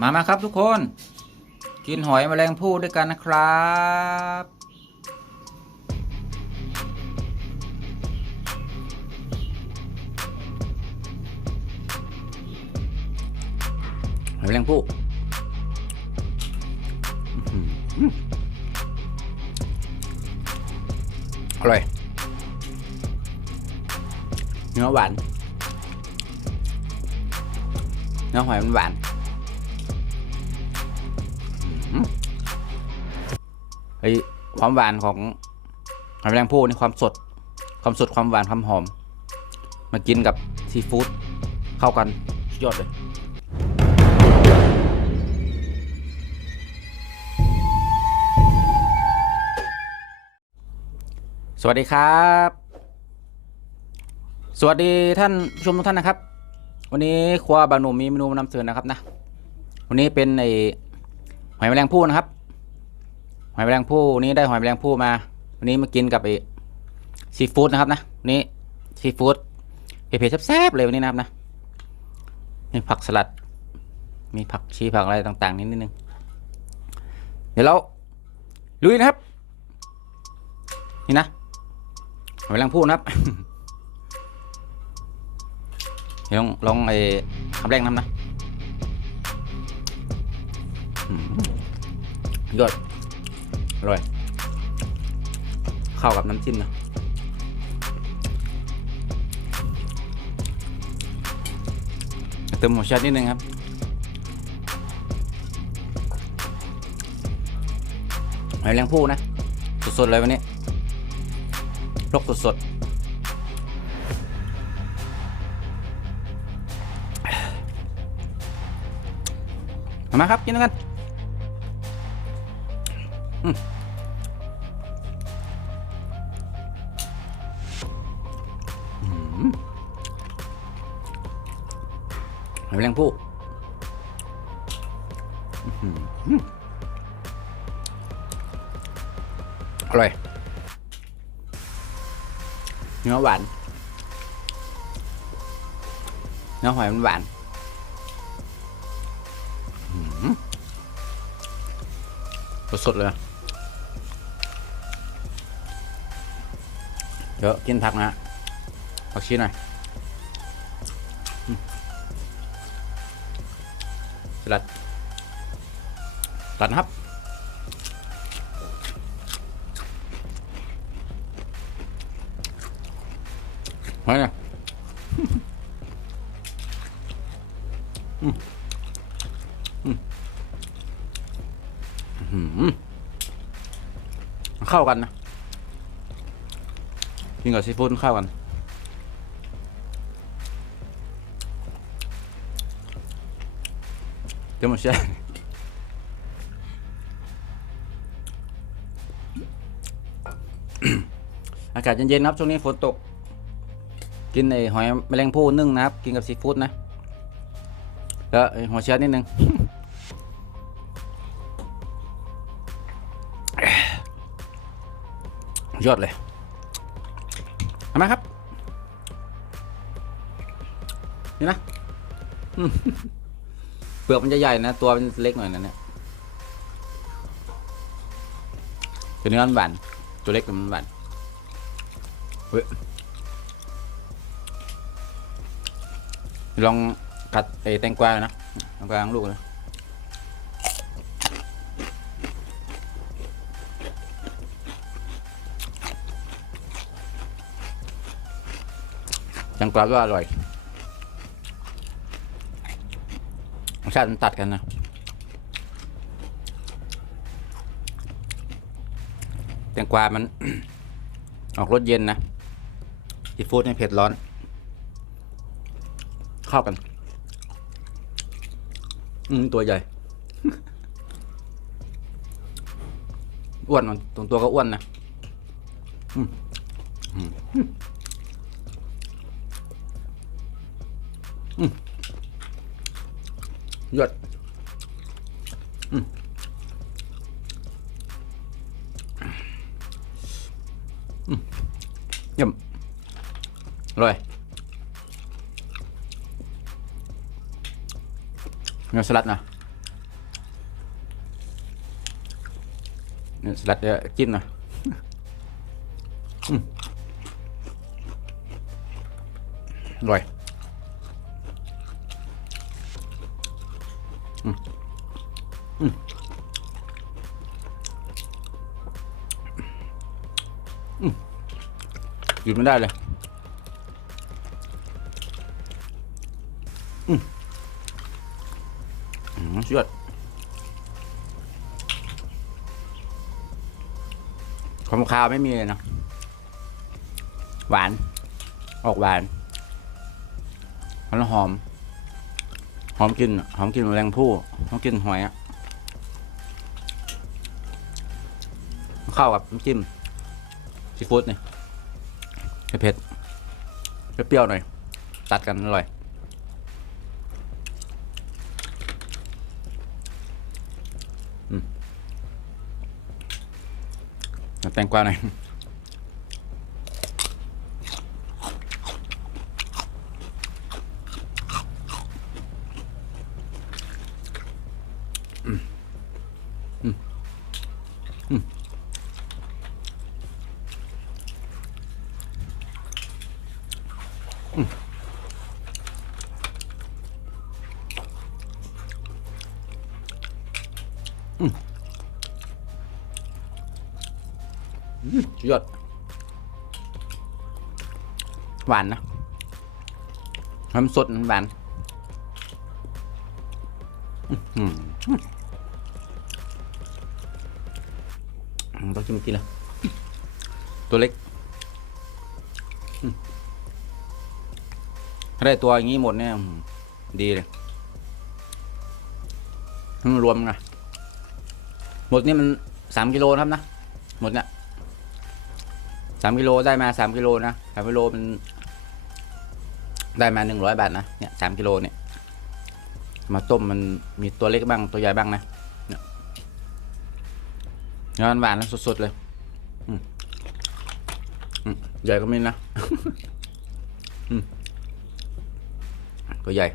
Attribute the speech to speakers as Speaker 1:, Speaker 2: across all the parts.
Speaker 1: มามาครับทุกคน กินหอยแมลงภู่ด้วยกันนะครับหอยแมลงภู่อร่อย เนื้อหวาน เนื้อหอยมันหวาน เฮ้ยความหวานของหอยแมลงภู่นี่ความสด ความสดความหวานความหอม มากินกับซีฟู้ดเข้ากันสุดยอดเลยสวัสดีครับ สวัสดีท่านผู้ชมทุกท่านนะครับ วันนี้ครัวบางหนุ่มมีเมนูมานำเสนอนะครับนะ วันนี้เป็นไอหอยแมลงภู่นะครับ หอยแมลงภู่นี้ได้หอยแมลงภู่มา วันนี้มากินกับไอซีฟู้ดนะครับนะนนี้ซีฟู้ดเผ็ดๆแซ่บๆเลยวันนี้นะครับนะมีผักสลัด มีผักชีผักอะไรต่างๆนิดนึงเดี๋ยวเราลุยนะครับนี่นะหอยแมลงภู่นะครับเดี๋ยวลองลองไอ้คำแรกน้ำนะยอด อร่อย เข้ากับน้ำจิ้มนะเติมหัวชัดนิดนึงครับหอยแมลงภู่นะ สดๆเลยวันนี้รกสดๆมามาครับ กินกัน หอยแมลงภู่อื้อร่อย เนื้อหวาน เนื้อหอยมันหวานสดๆเลย เดี๋ยวกินผักนะฮะผักชีหน่อยสลัดสลัดนะครับหอยนะอืมอืมอื้อหือเข้ากันนะ กินกับซีฟู้ดข้าวกันเดี๋ยวมาแช่อากาศเย็นๆครับช่วงนี้ฝนตก กินไอหอยแมลงภู่นึ่งนะครับ กินกับซีฟู้ดนะแล้วไอ้หัวเชื้อนิดนึงยอดเลย เอามครับ นี่นะเปลือกมันจะใหญ่นะ ตัวมันเล็กหน่อยนะเนี่ยตัวเนื้อมันหวานตัวเล็กมันหวานเฮ้ยลองกัดไอ้แตงกวานะแตงกวาทั้งลูกนะ แตงกวาก็อร่อยรสชาติมันตัดกันนะแตงกวามัน ออกรสเย็นนะซีฟู้ดให้เผ็ดร้อน เข้ากัน อืม ตัวใหญ่ อ้วนมันตรงตัวก็อ้วนนะ อืม ยอดเยี่ยมอร่อยเนื้อสลัดนะเนื้อสลัดจะจิ้มนะอร่อย หยุดไม่ได้เลยอืมอืมสุดยอความคาวไม่มีเลยนะ หวาน ออกหวานมันหอม หอมกลินหอมกลินแมลงผู้หอมกลินหอยอะเข้ากับน้ำจิ้มซีฟู้ดนี่ยเผ็ดเปรี้ยวหน่อย ตัดกันอร่อยแตงกวาหน่อยอืมอืมอืมอืมอืม สุด ยอด หวานนะน้ำสดหวานหืออืมต้องชิมกินแล้วตัวเล็กถ้าได้ตัวอย่างนี้หมดเนี่ย ดีเลยทั้งรวมนะหมดนี่มันสามกิโลครับนะ หมดเนี่ย สามกิโลได้มาสามกิโลนะสามกิโลมันได้มาหนึ่งร้อยบาทนะเนี่ยสามกิโลเนี่ย มาต้มมันมีตัวเล็กบ้างตัวใหญ่บ้างนะเนี่ยเนื้อหวานแล้วสดๆเลยใหญ่ก็มีนะตัวใหญ่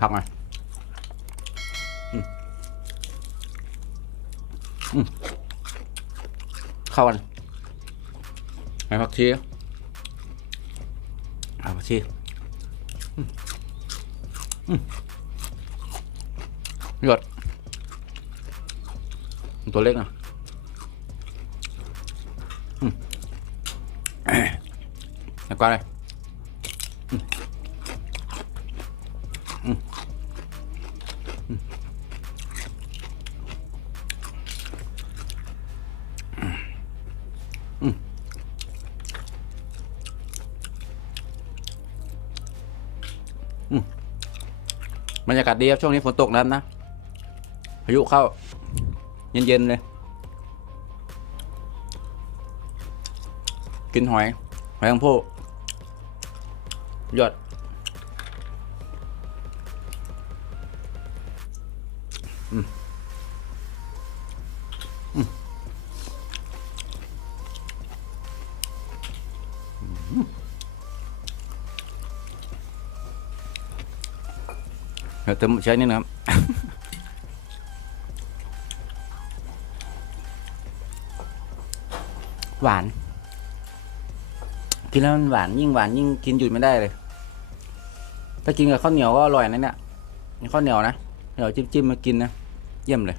Speaker 1: พักหน่อยอืมอืม เข้ากันใส่ผักชีเอาผักชีอืมอืมหยดตัวเล็กนะอืมแล้วก็อะไรอืมอืมอืม บรรยากาศดีครับช่วงนี้ฝนตกนะครับนะพายุเข้า เย็น ๆ เลย กินหอย หอยทังโพยอด อืม อืม เติมใช้นี่นะครับ หวาน กินแล้วมันหวานยิ่งหวานยิ่งกินหยุดไม่ได้เลย ถ้ากินกับข้าวเหนียวก็อร่อยนะเนี่ยข้าวเหนียวนะเดี๋ยวจิ้มจิ้มมากินนะเยี่ยมเลย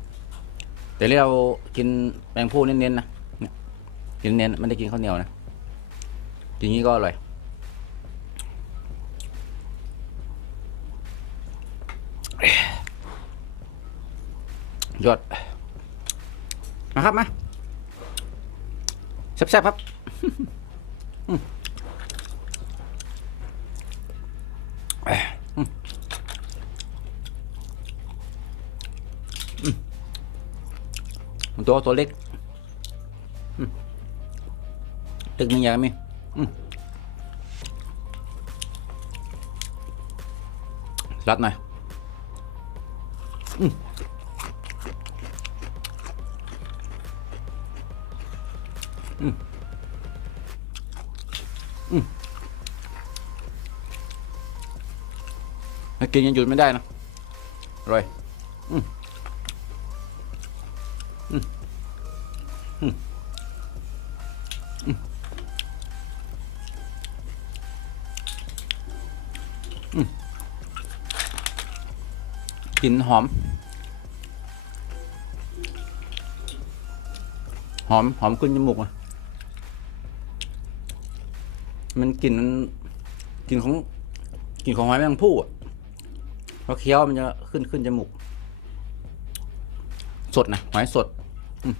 Speaker 1: แต่เรากินแมงผู้เน้นๆนะเนี่ยกินเน้นไม่ได้กินข้าวเหนียวนะกินงี้ก็อร่อย ยอดมาครับมาแซ่บๆครับอืมอืมอืมมันตัวตัวเล็กอืมตึกหนึ่งอย่างมีอืมรัดหน่อย ถ้ากินยังหยุดไม่ได้นะอร่อยกลิ่นหอม หอม หอมขึ้นจมูกอะ มันกลิ่นมันกลิ่นของกลิ่นของหอยแมงผู้อะพอเคี้ยวมันจะขึ้นขึ้นจมูก สดนะหอยสดอืม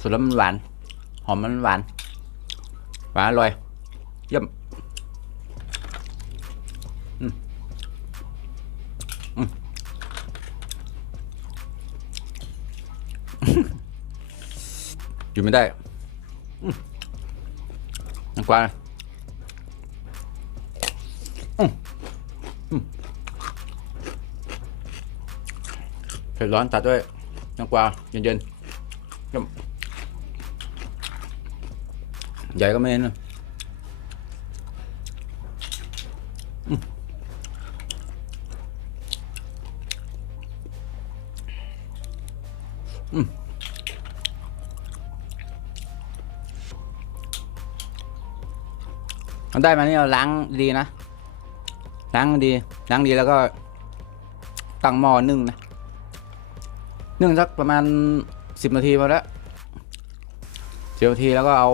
Speaker 1: สดแล้วมันหวาน หอมมันหวาน หวานอร่อยเยี่ยมอืมอืมอยู่ไม่ได้ อืมน้ำกวาอืมอืมเผ็ดร้อนตั ดด้วยน้ำกวาเย็นๆเยี่ยมใหญ่ก็ไม่เห็นนะอืมอืมมันได้มานี่เราล้างดีนะ ล้างดีล้างดีแล้วก็ตั้งหม้อนึ่งนะนึ่งสักประมาณสิบนาทีมาแล้วสิบนาทีแล้วก็เอา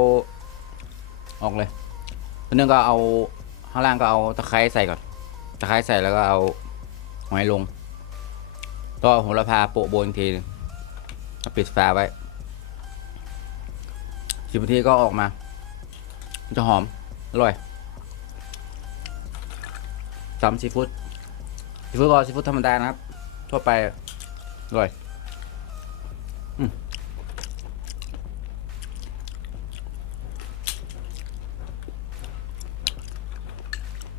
Speaker 1: ออกเลยนึ่งก็เอาข้างล่างก็เอาตะไคร้ใส่ก่อน ตะไคร้ใส่แล้วก็เอาหอยลง ก็โหระพาโปะโบนอีกทีแล้วปิดฝาไว้สิบนาทีก็ออกมา จะหอม อร่อย ตำซีฟู้ดซีฟู้ดก็ซีฟู้ดธรรมดานะครับ ทั่วไปอร่อยอืม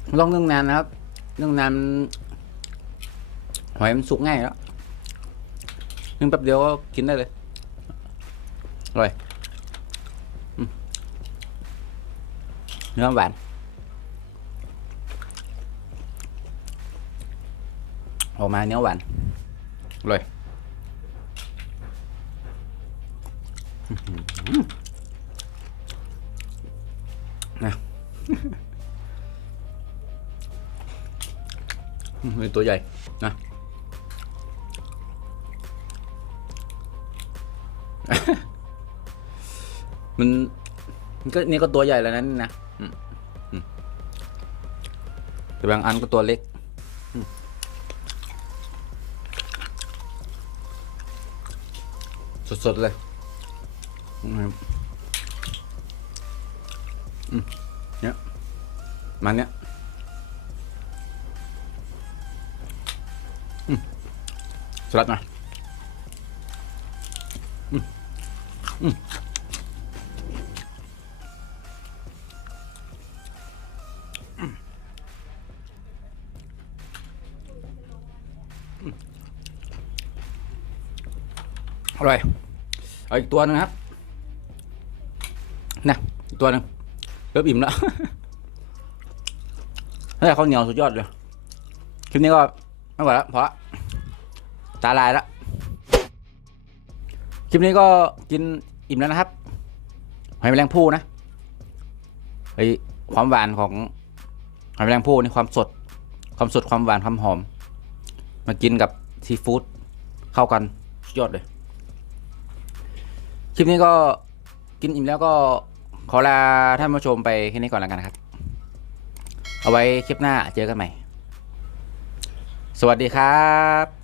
Speaker 1: ไม่ต้องนึ่งนานนะครับนึ่งนานมันหอยมันสุกง่ายแล้วนึ่งแป๊บเดียวก็กินได้เลยอร่อยเนื้อหวาน ออกมาเนื้อหวานอร่อยอื้อหือนะอื้อเป็นตัวใหญ่นะมันมันก็นี่ก็ตัวใหญ่แล้วนะนี่นะแต่บางอันก็ตัวเล็ก สดๆเลยอืมอืมเนี่ยมันเนี่ยสลัดมาอืมอืม อร่อย เอาอีกตัวนึงครับ นะอีกตัวนึงเริ่มอิ่มแล้วนี่ข้าวเหนียวสุดยอดเลย คลิปนี้ก็ไม่ไหวแล้วพอละตาลายแล้ว คลิปนี้ก็กินอิ่มแล้วนะครับหอยแมลงภู่นะไอความหวานของหอยแมลงภู่นี่ความสด ความสดความหวานความหอม มากินกับซีฟู้ดเข้ากันสุดยอดเลย คลิปนี้ก็กินอิ่มแล้วก็ขอลาท่านผู้ชมไปแค่นี้ก่อนแล้วกันนะครับ เอาไว้คลิปหน้าเจอกันใหม่ สวัสดีครับ